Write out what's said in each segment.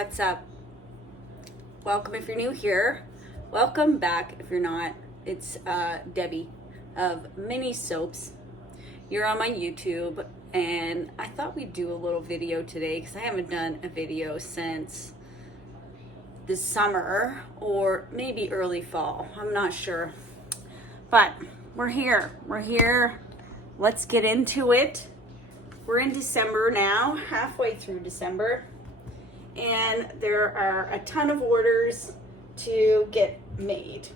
What's up? Welcome if you're new here. Welcome back if you're not. It's Debbie of Mini Soaps. You're on my YouTube, and I thought we'd do a little video today because I haven't done a video since the summer or maybe early fall. I'm not sure. But we're here. Let's get into it. We're in December now, halfway through December, and there are a ton of orders to get made.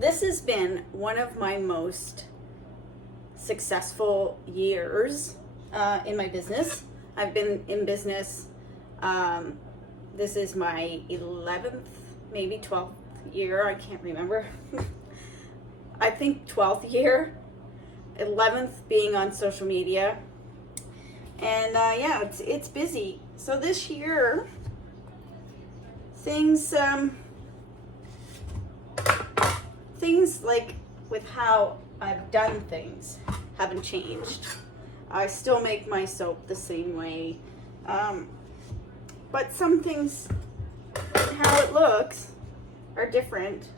This has been one of my most successful years in my business. I've been in business, this is my 11th, maybe 12th year, I can't remember. I think 12th year. 11th being on social media, and yeah, it's busy. So this year things like with how I've done things haven't changed. I still make my soap the same way, but some things, how it looks, are different.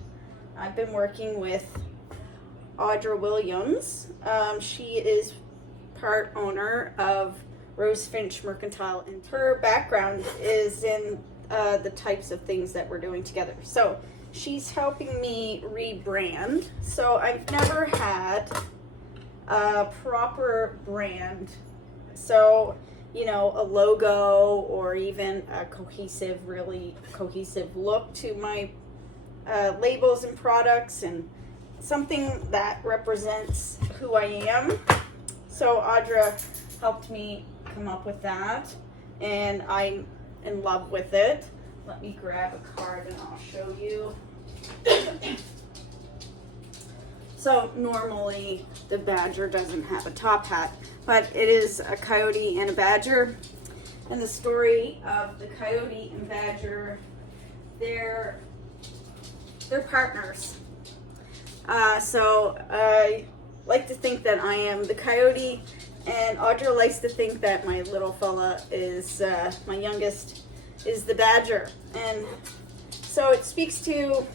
I've been working with Audra Williams. She is part owner of Rose Finch Mercantile, and her background is in the types of things that we're doing together. So she's helping me rebrand. So I've never had a proper brand. So, you know, a logo or even a really cohesive look to my labels and products, and something that represents who I am. So Audra helped me come up with that, and I'm in love with it. Let me grab a card and I'll show you. So normally the badger doesn't have a top hat, but it is a coyote and a badger. And the story of the coyote and badger, they're partners. So I like to think that I am the coyote, and Audra likes to think that my little fella is, my youngest, is the badger. And so it speaks to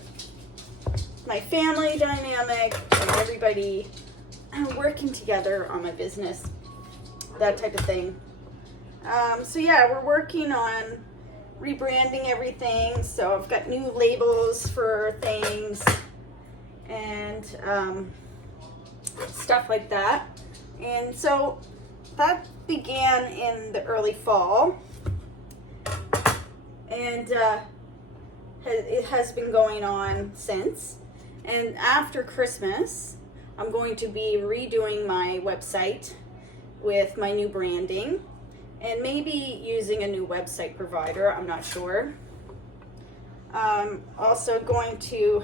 my family dynamic and everybody working together on my business, that type of thing. So yeah, we're working on rebranding everything. So I've got new labels for things and stuff like that. And so that began in the early fall, and it has been going on since. And after Christmas, I'm going to be redoing my website with my new branding, and maybe using a new website provider, I'm not sure. Also going to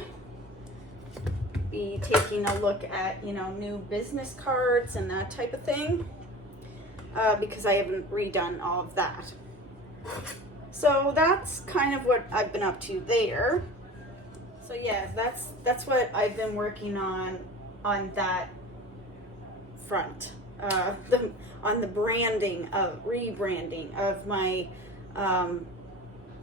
be taking a look at, you know, new business cards and that type of thing, because I haven't redone all of that. So that's kind of what I've been up to there. So yeah, that's what I've been working on that front, on the rebranding of my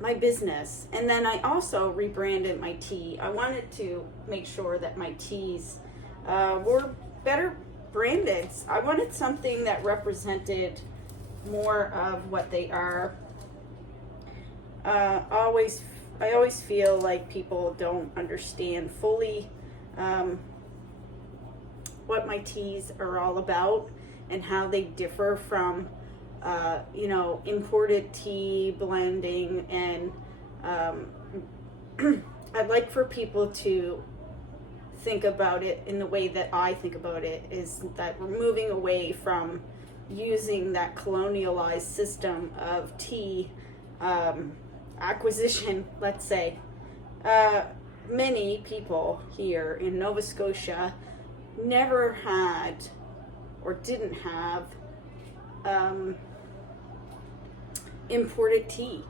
my business. And then I also rebranded my tea. I wanted to make sure that my teas were better branded. I wanted something that represented more of what they are. I always feel like people don't understand fully what my teas are all about and how they differ from you know, imported tea blending. And I'd like for people to think about it in the way that I think about it, is that we're moving away from using that colonialized system of tea acquisition, let's say. Many people here in Nova Scotia never had or didn't have imported tea.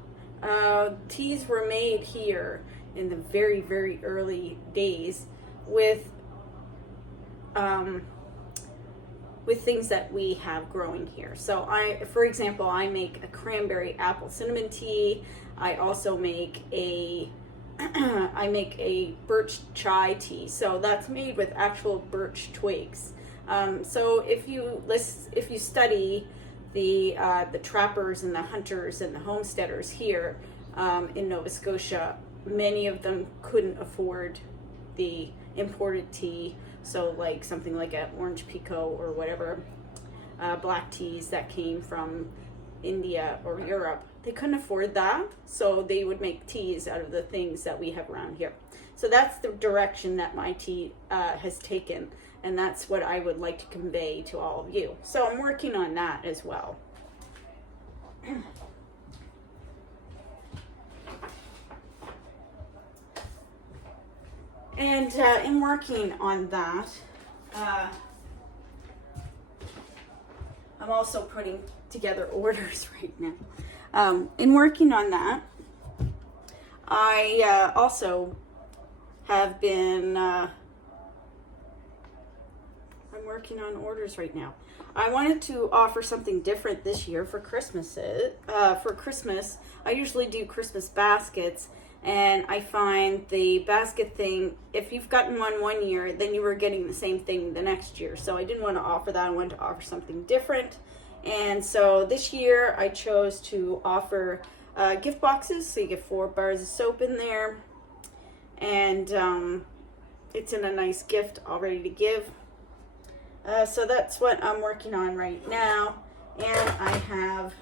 Teas were made here in the very, very early days with with things that we have growing here. So for example, I make a cranberry apple cinnamon tea. I also make a I make a birch chai tea. So that's made with actual birch twigs. So if you study the trappers and the hunters and the homesteaders here in Nova Scotia, many of them couldn't afford the imported tea. So like something like an orange pekoe or whatever, black teas that came from India or Europe, they couldn't afford that. So they would make teas out of the things that we have around here. So that's the direction that my tea has taken. And that's what I would like to convey to all of you. So I'm working on that as well. And in working on that, I'm also putting together orders right now. In working on that, I also have been, I'm working on orders right now. I wanted to offer something different this year for Christmas. For Christmas, I usually do Christmas baskets. And I find the basket thing, if you've gotten one year, then you were getting the same thing the next year. So I didn't want to offer that. I wanted to offer something different. And so this year I chose to offer gift boxes. So you get 4 bars of soap in there. And it's in a nice gift all ready to give. So that's what I'm working on right now. And I have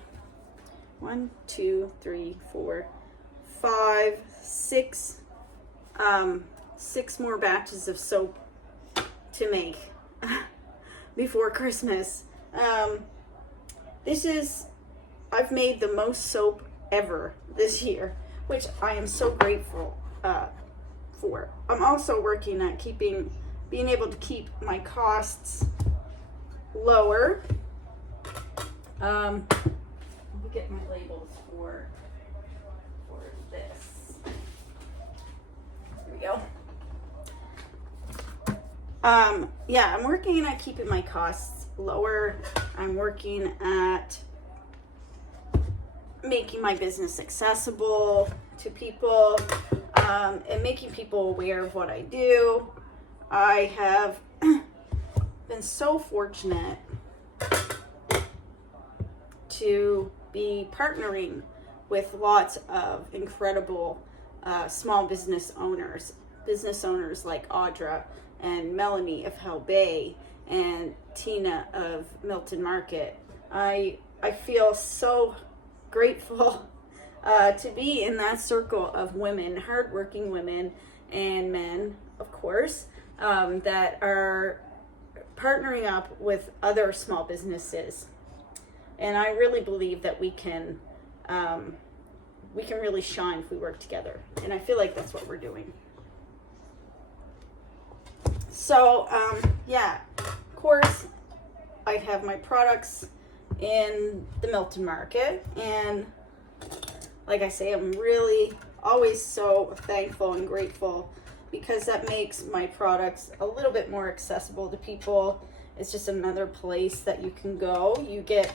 1, 2, 3, 4, 5, 6, 6 more batches of soap to make before Christmas. I've made the most soap ever this year, which I am so grateful for. I'm also working at being able to keep my costs lower. Let me get my labels for this. Here we go. Yeah, I'm working at keeping my costs lower. I'm working at making my business accessible to people, and making people aware of what I do. I have been so fortunate to be partnering with lots of incredible small business owners like Audra and Melanie of Hell Bay and Tina of Milton Market. I feel so grateful to be in that circle of women, hardworking women and men, of course, that are partnering up with other small businesses. And I really believe that we can really shine if we work together. And I feel like that's what we're doing. So, yeah, of course, I have my products in the Milton Market. And like I say, I'm really always so thankful and grateful because that makes my products a little bit more accessible to people. It's just another place that you can go. You get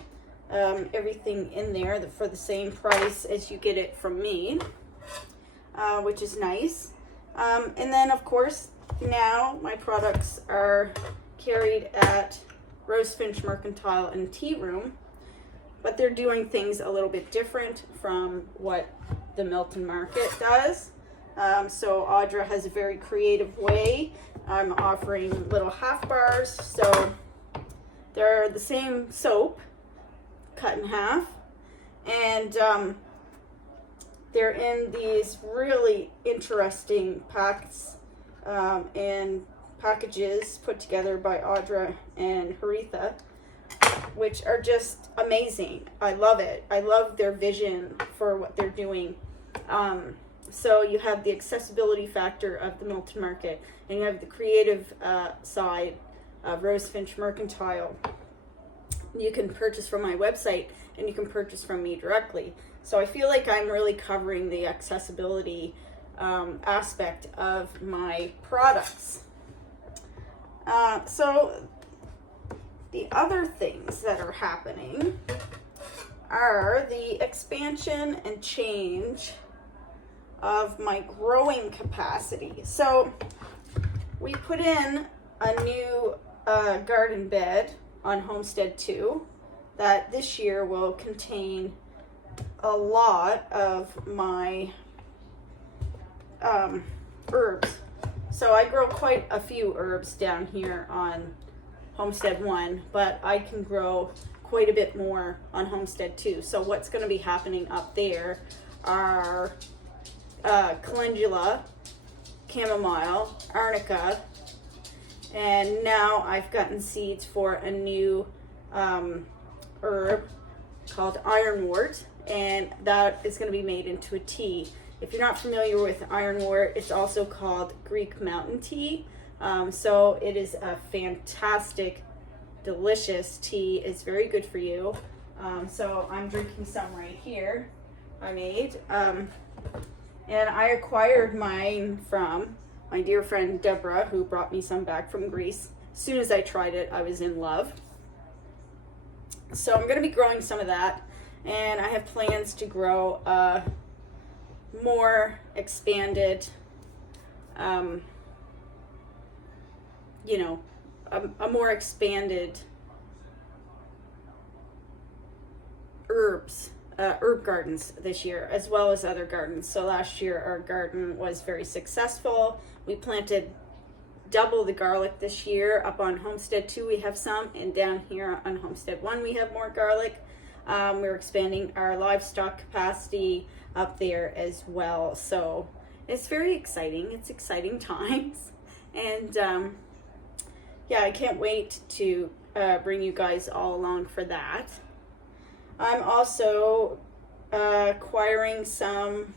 everything in there for the same price as you get it from me, which is nice. And then, of course, now my products are carried at Rosefinch Mercantile and Tea Room, but they're doing things a little bit different from what the Milton Market does. So Audra has a very creative way. I'm offering little half bars. So they're the same soap cut in half, and they're in these really interesting packs and packages put together by Audra and Haritha, which are just amazing. I love it. I love their vision for what they're doing. So you have the accessibility factor of the Milton Market, and you have the creative side of Rosefinch Mercantile. You can purchase from my website, and you can purchase from me directly. So I feel like I'm really covering the accessibility aspect of my products. So the other things that are happening are the expansion and change of my growing capacity. So we put in a new garden bed on Homestead 2 that this year will contain a lot of my herbs. So I grow quite a few herbs down here on Homestead 1, but I can grow quite a bit more on Homestead 2. So what's going to be happening up there are calendula, chamomile, arnica, and now I've gotten seeds for a new herb called ironwort, and that is going to be made into a tea. If you're not familiar with ironwort, it's also called Greek mountain tea. So it is a fantastic, delicious tea. It's very good for you. So I'm drinking some right here I made. And I acquired mine from my dear friend Deborah, who brought me some back from Greece. As soon as I tried it, I was in love. So I'm going to be growing some of that, and I have plans to grow a more expanded, a more expanded herb gardens this year, as well as other gardens. So last year our garden was very successful. We planted double the garlic this year. Up on Homestead 2 we have some, and down here on Homestead 1 we have more garlic. We're expanding our livestock capacity up there as well. So it's very exciting. It's exciting times. And yeah, I can't wait to bring you guys all along for that. I'm also acquiring some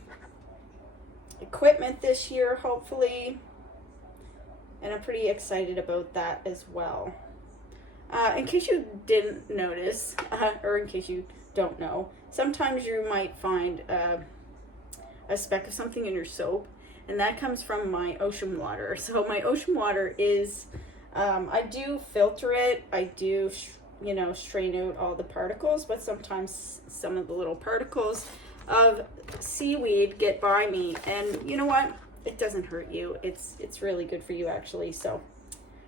equipment this year, hopefully, and I'm pretty excited about that as well. In case you didn't notice, or in case you don't know, sometimes you might find a speck of something in your soap, and that comes from my ocean water. So my ocean water is, I do filter it, I do strain out all the particles, but sometimes some of the little particles of seaweed get by me, and you know what? It doesn't hurt you. It's really good for you, actually. So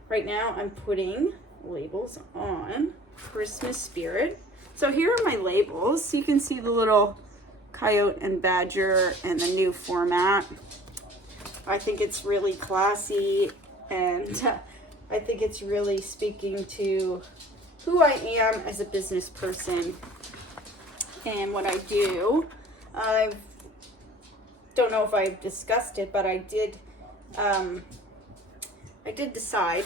right now I'm putting labels on Christmas spirit. So here are my labels. You can see the little coyote and badger and the new format. I think it's really classy, and I think it's really speaking to who I am as a business person and what I do. I don't know if I've discussed it, but I did decide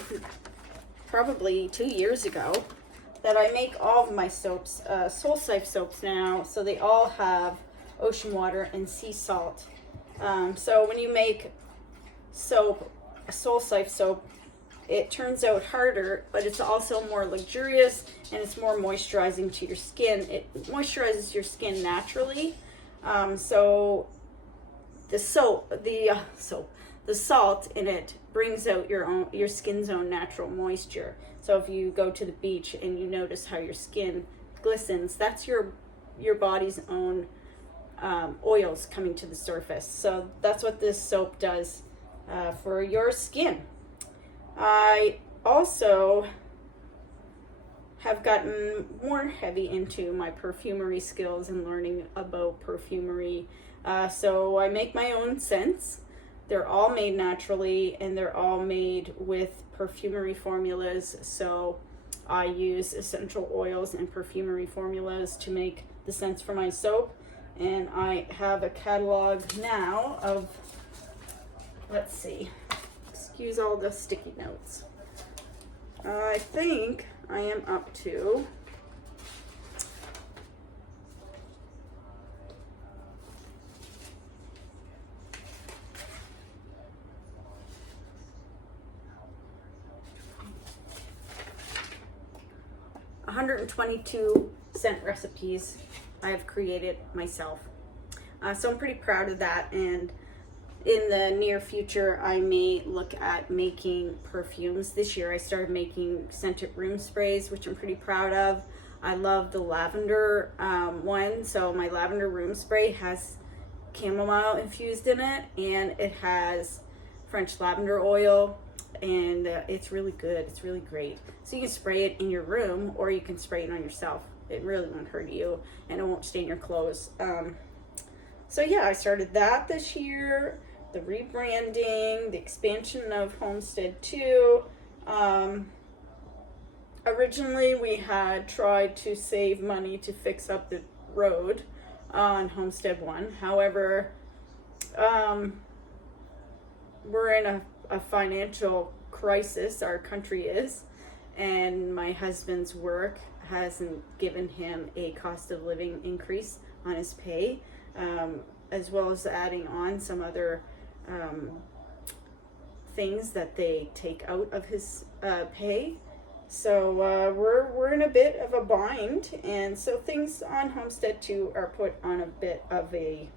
probably 2 years ago that I make all of my soaps Soul Safe soaps now, so they all have ocean water and sea salt. So when you make soap, a Soul Safe soap, it turns out harder, but it's also more luxurious, and it's more moisturizing to your skin. It moisturizes your skin naturally. So the salt in it brings out your skin's own natural moisture. So if you go to the beach and you notice how your skin glistens, that's your body's own oils coming to the surface. So that's what this soap does for your skin. I also have gotten more heavy into my perfumery skills and learning about perfumery. So I make my own scents. They're all made naturally, and they're all made with perfumery formulas. So I use essential oils and perfumery formulas to make the scents for my soap. And I have a catalog now of, let's see, excuse all the sticky notes. I think I am up to $122 scent recipes I have created myself. So I'm pretty proud of that, and in the near future, I may look at making perfumes. This year I started making scented room sprays, which I'm pretty proud of. I love the lavender one. So my lavender room spray has chamomile infused in it, and it has French lavender oil, and it's really good. It's really great. So you can spray it in your room, or you can spray it on yourself. It really won't hurt you, and it won't stain your clothes. So yeah, I started that this year. The rebranding, the expansion of Homestead 2. Originally, we had tried to save money to fix up the road on Homestead 1. However, we're in a financial crisis, our country is, and my husband's work hasn't given him a cost of living increase on his pay, as well as adding on some other things that they take out of his pay. So we're in a bit of a bind, and so things on Homestead 2 are put on a bit of a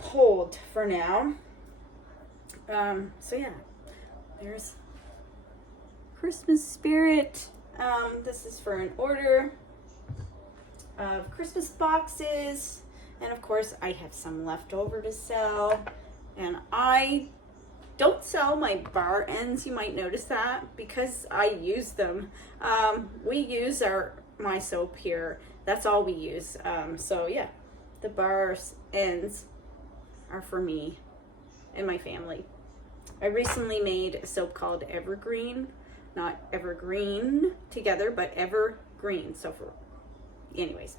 hold for now. So yeah, there's Christmas spirit. This is for an order of Christmas boxes, and of course I have some left over to sell, and I don't sell my bar ends. You might notice that because I use them. We use my soap here. That's all we use. So yeah, the bar ends are for me and my family. I recently made a soap called Evergreen, not Evergreen together, but Evergreen. So anyways,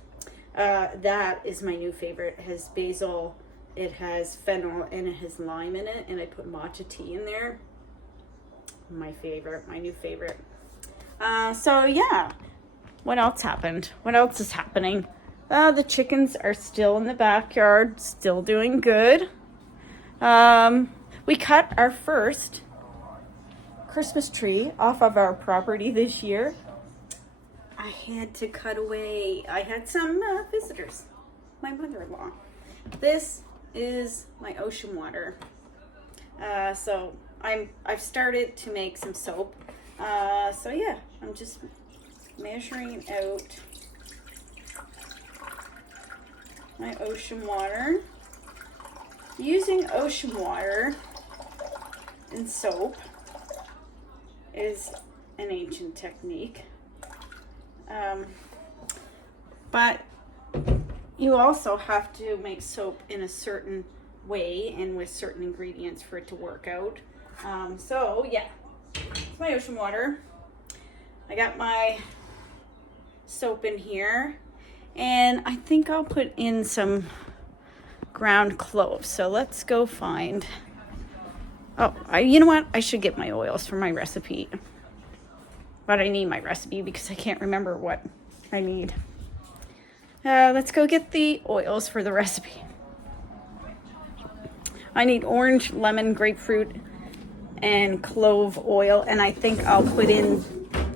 that is my new favorite. It has basil, it has fennel, and it has lime in it, and I put matcha tea in there. My favorite, my new favorite. So yeah, what else happened? What else is happening? The chickens are still in the backyard, still doing good. We cut our first Christmas tree off of our property this year. I had to cut away. I had some visitors. My mother-in-law. This is my ocean water. So I've started to make some soap. So yeah, I'm just measuring out my ocean water. Using ocean water in soap is an ancient technique. But you also have to make soap in a certain way and with certain ingredients for it to work out. So yeah, it's my ocean water. I got my soap in here, and I think I'll put in some ground cloves. So let's go find, you know what? I should get my oils for my recipe. But I need my recipe because I can't remember what I need. Let's go get the oils for the recipe. I need orange, lemon, grapefruit, and clove oil. And I think I'll put in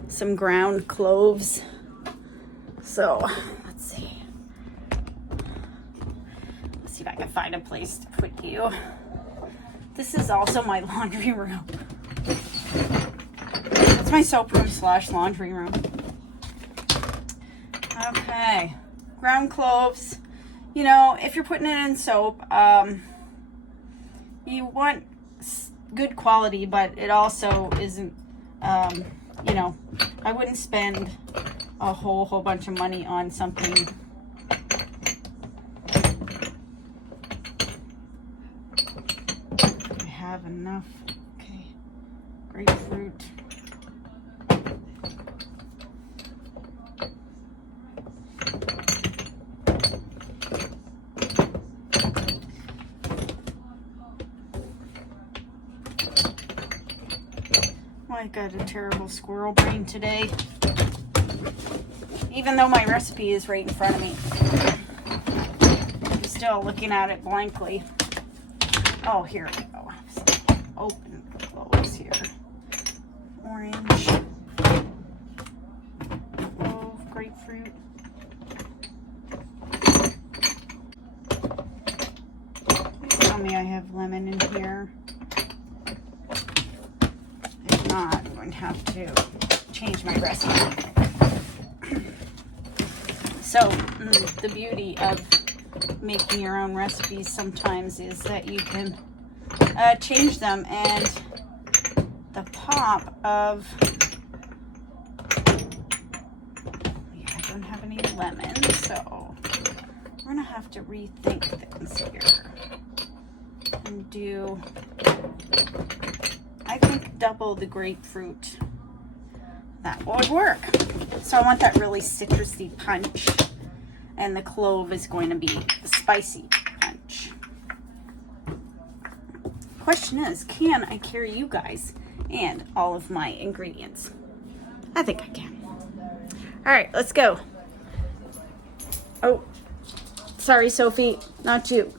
some ground cloves. So, let's see. Let's see if I can find a place to put you. This is also my laundry room. It's my soap room / laundry room. Okay, ground cloves. You know, if you're putting it in soap, you want good quality, but it also isn't, you know, I wouldn't spend a whole bunch of money on something. I have enough. Okay, grapefruit. I got a terrible squirrel brain today, even though my recipe is right in front of me. I'm still looking at it blankly. Oh, here we go. Open close here. Orange, clove, grapefruit. tell me I have lemon in here. If not, I'm going to have to change my recipe. So the beauty of making your own recipes sometimes is that you can change them, and the pop of, yeah, I don't have any lemon, so we're gonna have to rethink things here and do, I think, double the grapefruit. That would work. So I want that really citrusy punch, and the clove is going to be the spicy punch. Question is, can I carry you guys and all of my ingredients? I think I can. All right, let's go. Oh, sorry, Sophie, not you.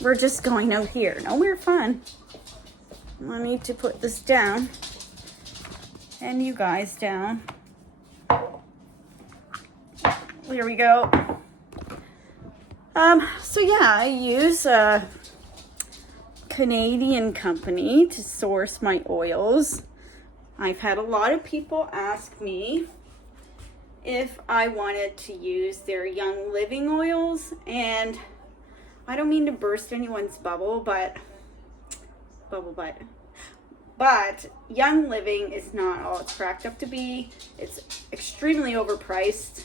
We're just going out here. Nowhere fun. I need to put this down. And you guys down. There we go. So yeah, I use a Canadian company to source my oils. I've had a lot of people ask me if I wanted to use their Young Living oils, and I don't mean to burst anyone's bubble, but Young Living is not all it's cracked up to be. It's extremely overpriced,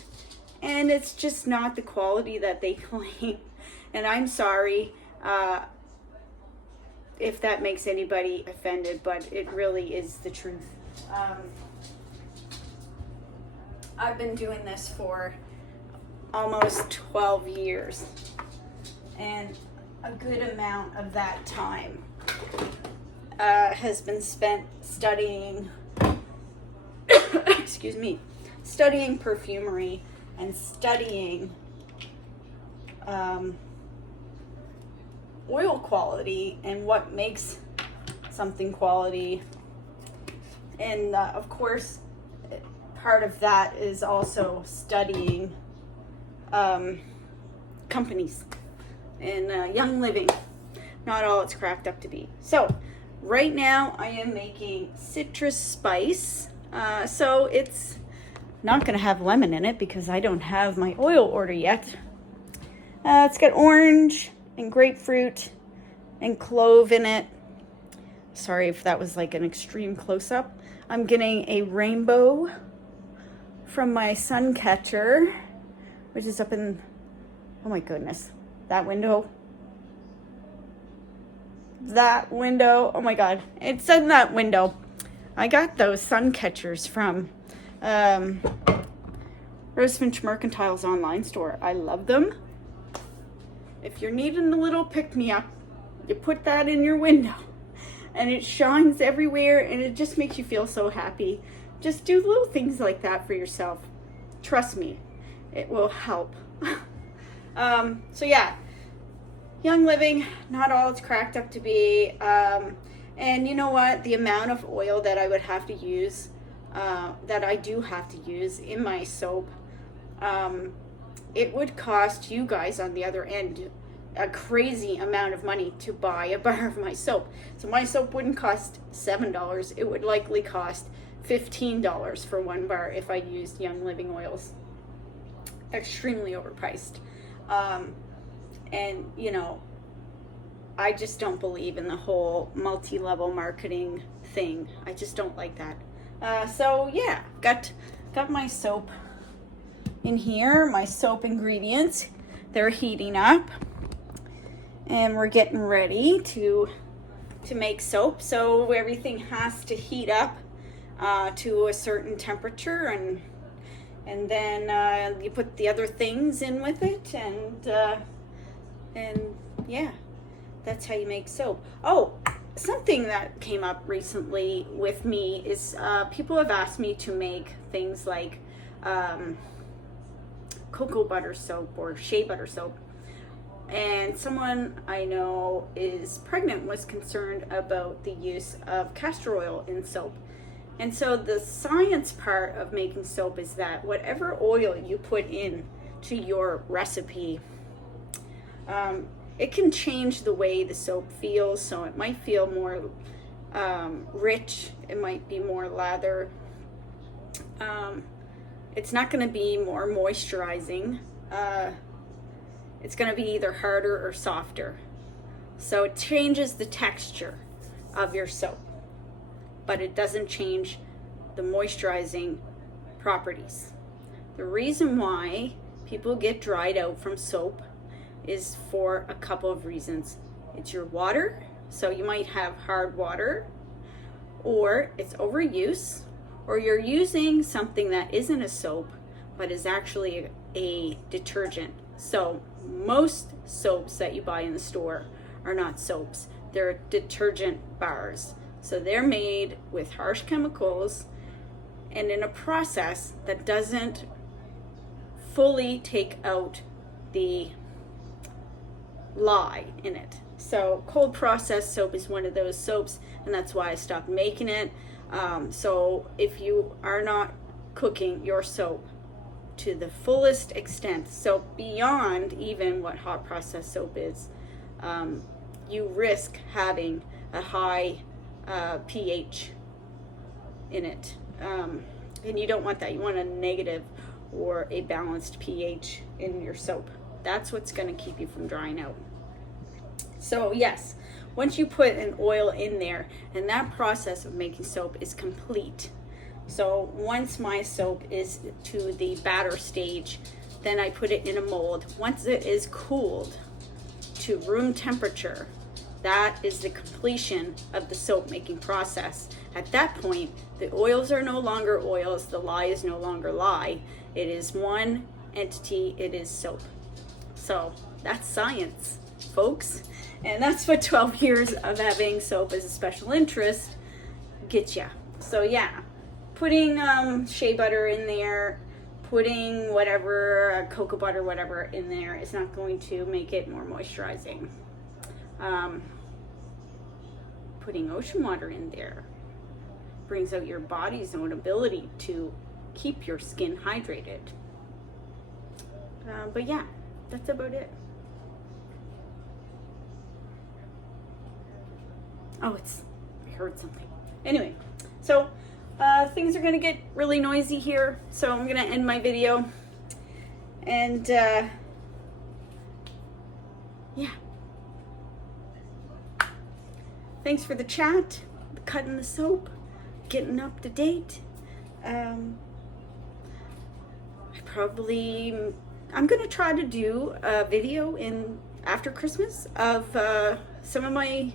and it's just not the quality that they claim. And I'm sorry if that makes anybody offended, but it really is the truth. I've been doing this for almost 12 years, and a good amount of that time has been spent studying excuse me, studying perfumery and studying oil quality and what makes something quality. And of course, part of that is also studying companies and Young Living, not all it's cracked up to be. So right now I am making citrus spice. So it's not going to have lemon in it because I don't have my oil order yet. It's got orange and grapefruit and clove in it. Sorry if that was like an extreme close-up. I'm getting a rainbow from my sun catcher, which is up in, oh my goodness, that window. That window, oh my God, it's in that window. I got those sun catchers from Rosefinch Mercantile's online store. I love them. If you're needing a little pick-me-up, you put that in your window and it shines everywhere and it just makes you feel so happy. Just do little things like that for yourself. Trust me, it will help. So yeah, Young Living, not all it's cracked up to be. And you know what? The amount of oil that I would have to use, that I do have to use in my soap, it would cost you guys on the other end a crazy amount of money to buy a bar of my soap. So my soap wouldn't cost $7. It would likely cost $15 for one bar if I used Young Living oils. Extremely overpriced. And you know, I just don't believe in the whole multi-level marketing thing. I just don't like that. So yeah, got my soap in here, my soap ingredients. They're heating up and we're getting ready to make soap. So everything has to heat up to a certain temperature, and then you put the other things in with it, and yeah, that's how you make soap. Oh, something that came up recently with me is people have asked me to make things like cocoa butter soap or shea butter soap. And someone I know is pregnant was concerned about the use of castor oil in soap. And so the science part of making soap is that whatever oil you put in to your recipe, it can change the way the soap feels. So it might feel more rich, it might be more lather. It's not going to be more moisturizing. It's going to be either harder or softer. So it changes the texture of your soap, but it doesn't change the moisturizing properties. The reason why people get dried out from soap is for a couple of reasons. It's your water, so you might have hard water, or it's overuse, or you're using something that isn't a soap but is actually a detergent. So most soaps that you buy in the store are not soaps, they're detergent bars. So they're made with harsh chemicals and in a process that doesn't fully take out the lye in it. So cold processed soap is one of those soaps, and that's why I stopped making it. So if you are not cooking your soap to the fullest extent, so beyond even what hot processed soap is, you risk having a high pH in it, and you don't want that. You want a negative or a balanced pH in your soap. That's what's going to keep you from drying out. So yes, once you put an oil in there, and that process of making soap is complete. So once my soap is to the batter stage, then I put it in a mold. Once it is cooled to room temperature, that is the completion of the soap making process. At that point, the oils are no longer oils, the lye is no longer lye. It is one entity, it is soap. So that's science, folks. And that's what 12 years of having soap as a special interest gets you. So yeah, putting shea butter in there, putting whatever, cocoa butter, whatever in there is not going to make it more moisturizing. Putting ocean water in there brings out your body's own ability to keep your skin hydrated. But yeah, that's about it. Oh, I heard something. Anyway, so things are gonna get really noisy here, so I'm gonna end my video. And yeah. Thanks for the chat, cutting the soap, getting up to date. I'm gonna try to do a video after Christmas of some of my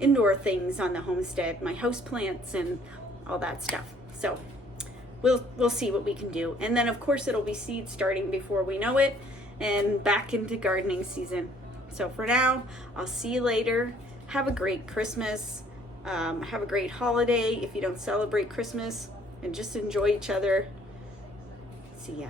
indoor things on the homestead, my house plants and all that stuff. So we'll see what we can do. And then of course it'll be seed starting before we know it and back into gardening season. So for now, I'll see you later. Have a great Christmas. Have a great holiday if you don't celebrate Christmas, and just enjoy each other. See ya.